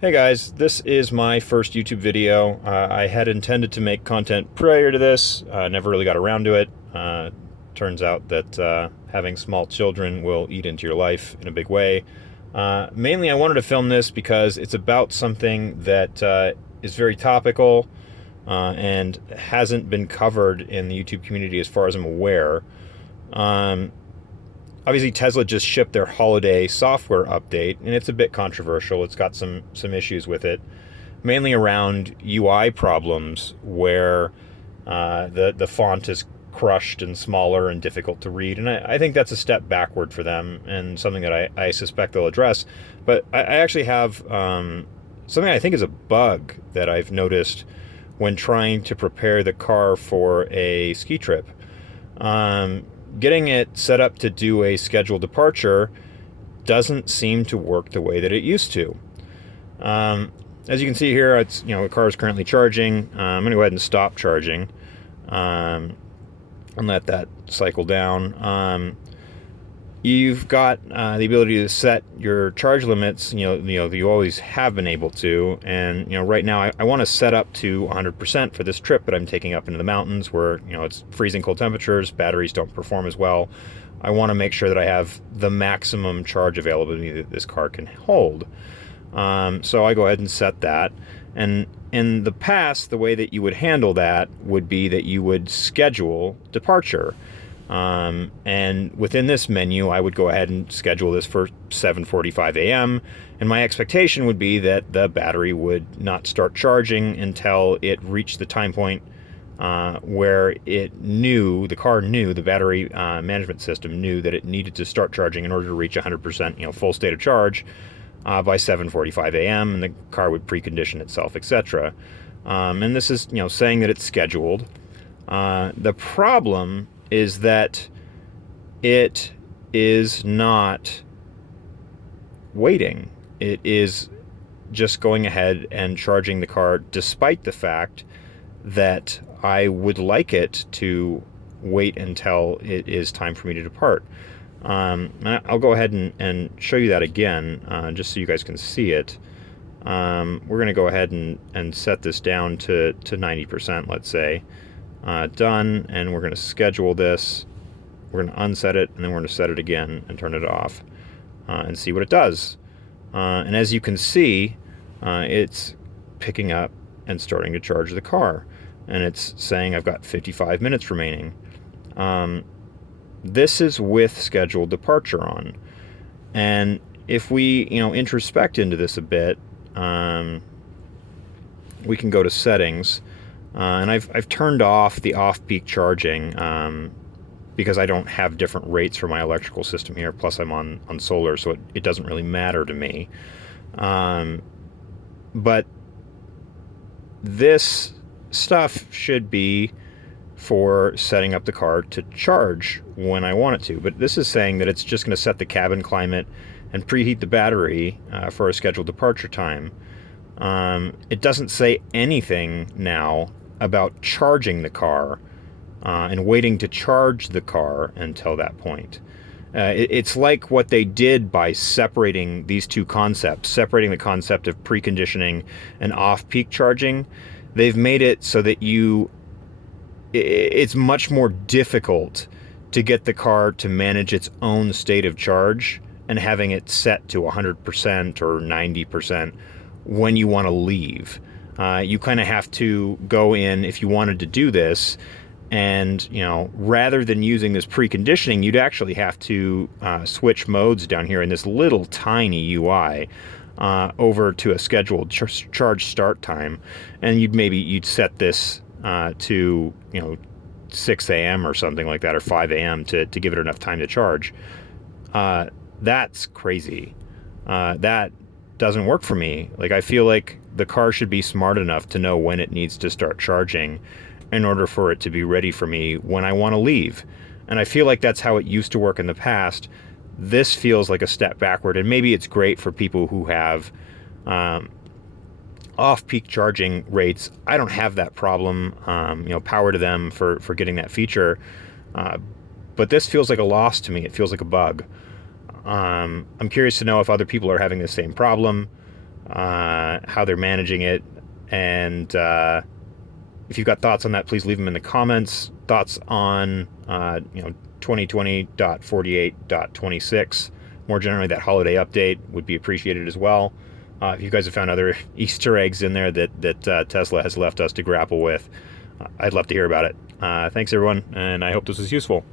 Hey guys, this is my first YouTube video. I had intended to make content prior to this, never really got around to it. Turns out that having small children will eat into your life in a big way. Mainly I wanted to film this because it's about something that is very topical and hasn't been covered in the YouTube community as far as I'm aware. Obviously, Tesla just shipped their holiday software update, and it's a bit controversial. It's got some issues with it, mainly around UI problems where the font is crushed and smaller and difficult to read. And I think that's a step backward for them and something that I suspect they'll address. But I actually have something I think is a bug that I've noticed when trying to prepare the car for a ski trip. Getting it set up to do a scheduled departure doesn't seem to work the way that it used to. As you can see here, the car is currently charging. I'm going to go ahead and stop charging and let that cycle down. You've got the ability to set your charge limits. You always have been able to, and right now I want to set up to 100% for this trip that I'm taking up into the mountains, where it's freezing cold temperatures, batteries don't perform as well. I want to make sure that I have the maximum charge availability that this car can hold. So I go ahead and set that. And in the past, the way that you would handle that would be that you would schedule departure. And within this menu, I would go ahead and schedule this for 7:45 a.m. And my expectation would be that the battery would not start charging until it reached the time point where the battery management system knew that it needed to start charging in order to reach 100%, full state of charge by 7:45 a.m. And the car would precondition itself, etc. And this is, saying that it's scheduled. The problem is that it is not waiting. It is just going ahead and charging the car, despite the fact that I would like it to wait until it is time for me to depart. I'll go ahead and show you that again, just so you guys can see it. We're going to go ahead and set this down to 90%, let's say. Done, and we're going to schedule this. We're going to unset it, and then we're going to set it again and turn it off and see what it does. And as you can see, it's picking up and starting to charge the car, and it's saying I've got 55 minutes remaining. This is with scheduled departure on, and if we introspect into this a bit, we can go to settings. And I've turned off the off-peak charging because I don't have different rates for my electrical system here. Plus, I'm on solar, so it doesn't really matter to me. But this stuff should be for setting up the car to charge when I want it to. But this is saying that it's just going to set the cabin climate and preheat the battery for a scheduled departure time. It doesn't say anything now about charging the car and waiting to charge the car until that point. It's like what they did by separating these two concepts, separating the concept of preconditioning and off-peak charging. They've made it so that it's much more difficult to get the car to manage its own state of charge and having it set to 100% or 90% when you want to leave. You kind of have to go in, if you wanted to do this, and rather than using this preconditioning, you'd actually have to switch modes down here in this little tiny UI over to a scheduled charge start time, and you'd set this to 6 a.m. or something like that, or 5 a.m. to give it enough time to charge. That's crazy. That doesn't work for me. I feel like the car should be smart enough to know when it needs to start charging in order for it to be ready for me when I want to leave. And I feel like that's how it used to work in the past. This feels like a step backward, and maybe it's great for people who have off-peak charging rates. I don't have that problem. Power to them for getting that feature. But this feels like a loss to me. It feels like a bug. I'm curious to know if other people are having the same problem. how they're managing it, and if you've got thoughts on that, please leave them in the comments. Thoughts on 2020.48.26, more generally that holiday update, would be appreciated as well. If you guys have found other Easter eggs in there that Tesla has left us to grapple with, I'd love to hear about it. Thanks everyone, and I hope this was useful.